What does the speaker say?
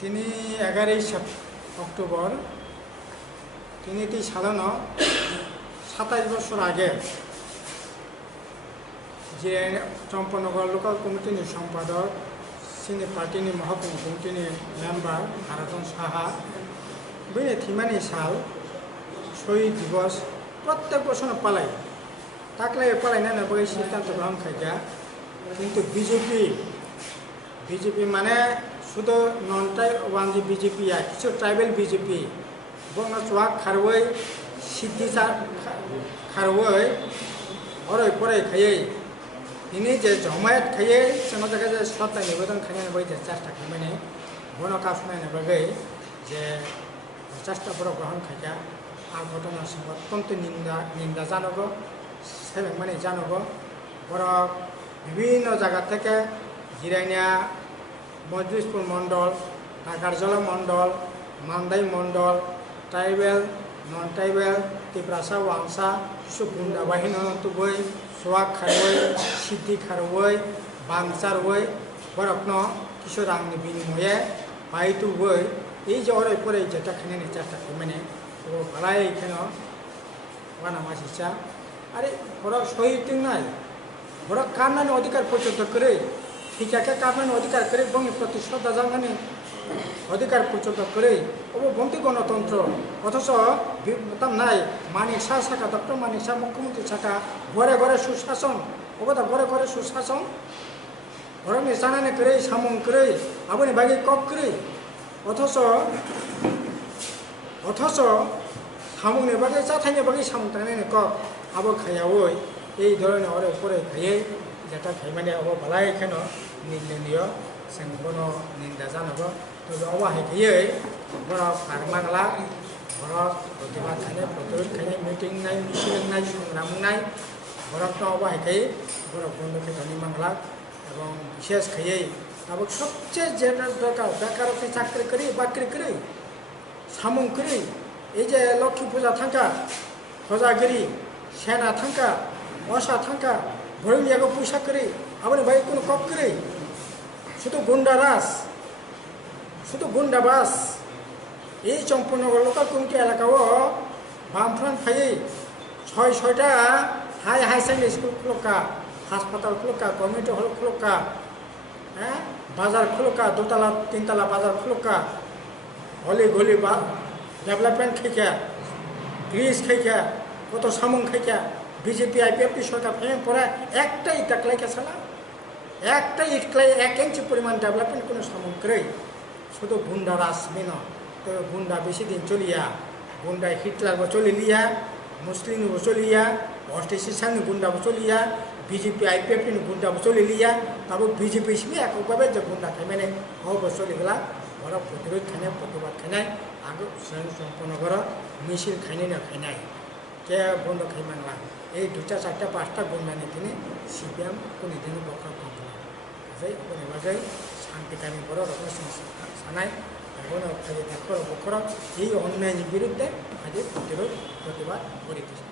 তিনি 11ই অক্টোবর তিনি সাধারণ 27 বছর আগে যে চম্পনগর লোকাল কমিটির সম্পাদক সিনি পার্টিनि महकुमा कमिटिनि मेम्बार हाराधन साहा बै थिमानि साल शहीद दिवस प्रत्येक बছর पालाय ताकलाय पालायनानै बै सिद्धांत ग्रहण खायगा किन्तु बीजेपी माने शुद्ध नन वान बीजेपी किछु ट्राइबल बीजेपी बंगा चुआ खारवै सिद्धि खारवै अरै परै खायै ini je jamaat khaye sama jaga je sota nibedan khane bai je chasta khmene bono kasna ne bagai je chasta boro grohon khaja আর ঘটনা অত্যন্ত নিন্দা জানাবো সেবে মানে জানাবো বড় বিভিন্ন জায়গা থেকে জিরাইনিয়া মজলিসপুর মন্ডল নাগারজলা মন্ডল মান্দাই মন্ডল ট্রাইবেল নন ট্রাইবেল তিপ্রাসা ওয়াংসা সুগুন্ডা বাহিনী বই সোয়াক খারওই সিদ্ধি খারওই বাংসারওই বরকন কিছু রাংনি বিনিময়ে বাইতু বই এই যে অরে পরে যেটা খানে চেষ্টা মানে ও ভালাই কেন ওয়ানা মাসিসা আরে বড় শহীদ নাই বড় কারণে অধিকার পর্যন্ত করে ঠিকাকে কারণে অধিকার করে বঙ্গের প্রতি শ্রদ্ধা জানানি অধিকার পর্যন্ত করে ও বন্দি গণতন্ত্র অথচ তার নাই মানিক শাহ শাখা ডক্টর মানিক শাহ মুখ্যমন্ত্রী শাখা ঘরে ঘরে সুশাসন ওটা ঘরে ঘরে সুশাসন ঘরে জানানি করে সামন করে আপনি বাকি কক করে অথচ সামনে বাকি চাথাইনে বাকি সামন টানে কক আবো খাইয়াওই এই ধরনের অরে পরে খাইয়ে যেটা খাই মানে আবো ভালাই কেন নিন্দনীয় जों बनो निंदा जानोबो तो अवाहाय गैयै बर' फारमांला बर' प्रतिबाद खायनाय प्रतिरोध खायनाय मिटिं नाय मिছিল नाय संग्राम नाय बर'फ्रा अवाहाय गैयै बर' बन्द खेतनि मांगला এবং বিশেষ খাইयै আবো সবচেয়ে যেটা দরকার বেকারত্ব চাকরি করি বাকরি করি সামং করি এই যে লক্ষ্মী পূজা থাকা খজাগিরি সেনা থাকা অসা থাকা ভরিলিয়াগো পয়সা করি আপনি ভাই কোনো কপ করি শুধু গুন্ডাবাস এই চম্পনগর লোকাল কমিটি এলাকাও বামফ্রান ফাইয়ে ছয়টা হাই সেকেন্ডারি স্কুল খুলকা হাসপাতাল খুলকা কমিউনিটি হল খুলকা হ্যাঁ বাজার খুলকা দোতলা তিনতলা বাজার খুলকা হলি গলি বা ডেভেলপমেন্ট খাইকা ব্রিজ খাইকা কত সামুং খাইকা বিজেপি আইপিএফটি সরকার ফেম পরে একটাই টাকলাইকা সালা একটা ইটক্লাই 1 ইঞ্চি পরিমাণ ডেভেলপমেন্ট কোনো সামগ্রী শুধু গুন্ডা রাস মেন তো গুন্ডা বেশি দিন চলিয়া গুন্ডা হিটলার চলিলিয়া মুসলিম চলিয়া অস্ট্রেশন গুন্ডা চলিয়া বিজেপি আইপিএফ গুন্ডা চলিলিয়া তবে বিজেপি সিমে এককভাবে যে গুন্ডা খাই মানে হব চলিগলা বড় প্রতিরোধ খাইনায় প্রতিবাদ খাইনায় আগে সম্পন্ন কর মিছিল খাইনাই না খাইনায় কে বন্ধ খাই মানলা এই 2টা 4টা 5টা গুন্ডা নিয়ে সিপিএম কোনোদিনও বক্তব্য বাজै শান্তিকামী বড় রকম সানায় এবং নখর এই অন্যায়ের বিরুদ্ধে আজ প্রতিরোধ প্রতিবাদ করিতেছে।